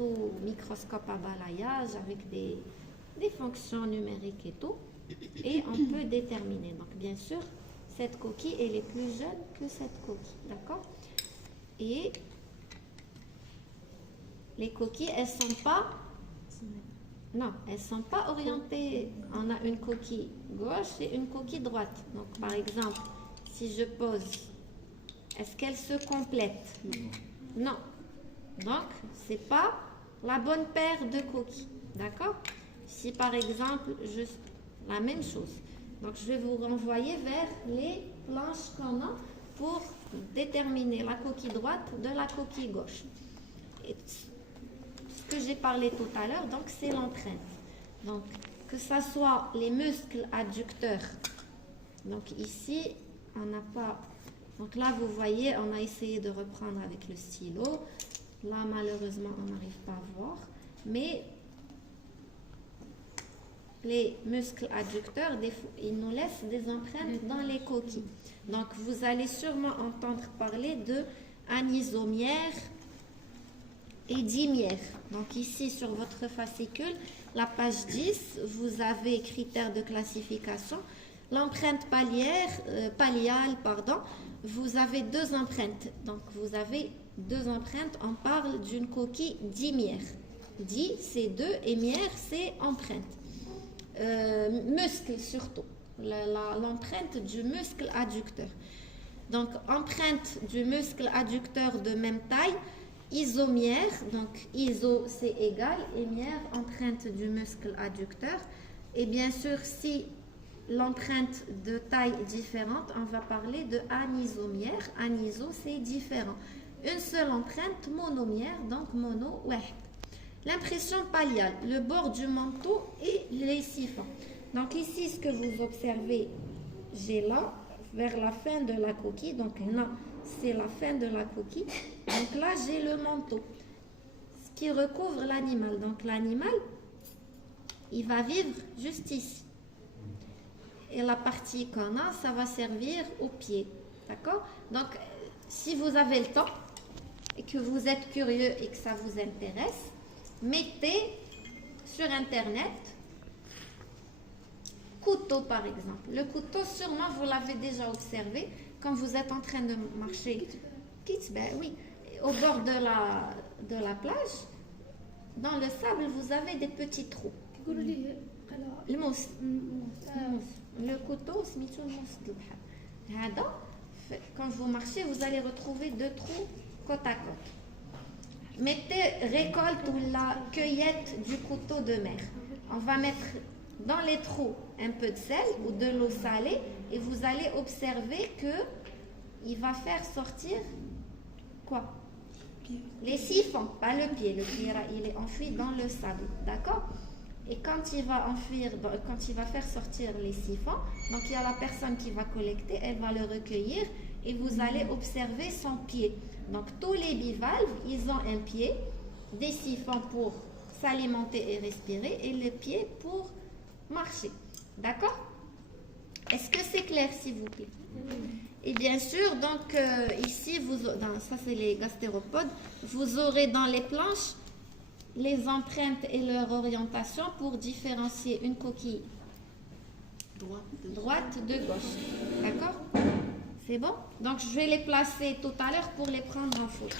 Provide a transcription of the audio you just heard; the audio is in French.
sous microscope à balayage avec des fonctions numériques et tout. Et on peut déterminer. Donc, bien sûr, cette coquille, elle est plus jeune que cette coquille. D'accord? Et les coquilles, elles sont pas... Non, elles ne sont pas orientées. On a une coquille gauche et une coquille droite. Donc, par exemple, si je pose, est-ce qu'elles se complètent? Non. Donc, ce n'est pas la bonne paire de coquilles. D'accord? Si, par exemple, la même chose. Donc, je vais vous renvoyer vers les planches qu'on a pour déterminer la coquille droite de la coquille gauche. Et ce que j'ai parlé tout à l'heure, donc c'est l'empreinte. Donc, que ça soit les muscles adducteurs. Donc ici, on n'a pas... Donc là, vous voyez, on a essayé de reprendre avec le stylo. Là, malheureusement, on n'arrive pas à voir. Mais les muscles adducteurs, ils nous laissent des empreintes dans les coquilles. Donc, vous allez sûrement entendre parler de anisomière et dimière. Donc, ici, sur votre fascicule, la page 10, vous avez critères de classification. L'empreinte palliale, vous avez deux empreintes. Donc, vous avez deux empreintes. On parle d'une coquille dimière. Di, c'est deux, et mière, c'est empreinte. Muscle surtout, l'empreinte du muscle adducteur. Donc, empreinte du muscle adducteur de même taille, isomière, donc iso c'est égal, et mière, empreinte du muscle adducteur. Et bien sûr, si l'empreinte de taille est différente, on va parler de anisomière. Aniso, c'est différent. Une seule empreinte, monomière, donc mono, ouais. L'impression palliale, le bord du manteau et les siphons. Donc ici, ce que vous observez, j'ai là, vers la fin de la coquille, donc là, c'est la fin de la coquille. Donc là, j'ai le manteau, ce qui recouvre l'animal. Donc l'animal, il va vivre juste ici. Et la partie qu'on a, ça va servir aux pieds. D'accord? Donc, si vous avez le temps et que vous êtes curieux et que ça vous intéresse, mettez sur Internet couteau par exemple. Le couteau, sûrement, vous l'avez déjà observé quand vous êtes en train de marcher. Oui, au bord de la plage, dans le sable, vous avez des petits trous. Le mousse. Le couteau, c'est le mousse. Quand vous marchez, vous allez retrouver deux trous côte à côte. Mettez récolte ou la cueillette du couteau de mer. On va mettre dans les trous un peu de sel ou de l'eau salée et vous allez observer que il va faire sortir quoi? Les siphons, pas le pied. Le pied, il est enfoui dans le sable, d'accord? Et quand il va faire sortir les siphons, donc il y a la personne qui va collecter, elle va le recueillir et vous allez observer son pied. Donc tous les bivalves, ils ont un pied, des siphons pour s'alimenter et respirer et le pied pour marcher. D'accord? Est-ce que c'est clair, s'il vous plaît? Et bien sûr, donc ici, ça c'est les gastéropodes, vous aurez dans les planches les empreintes et leur orientation pour différencier une coquille droite de gauche. D'accord? C'est bon? Donc je vais les placer tout à l'heure pour les prendre en photo.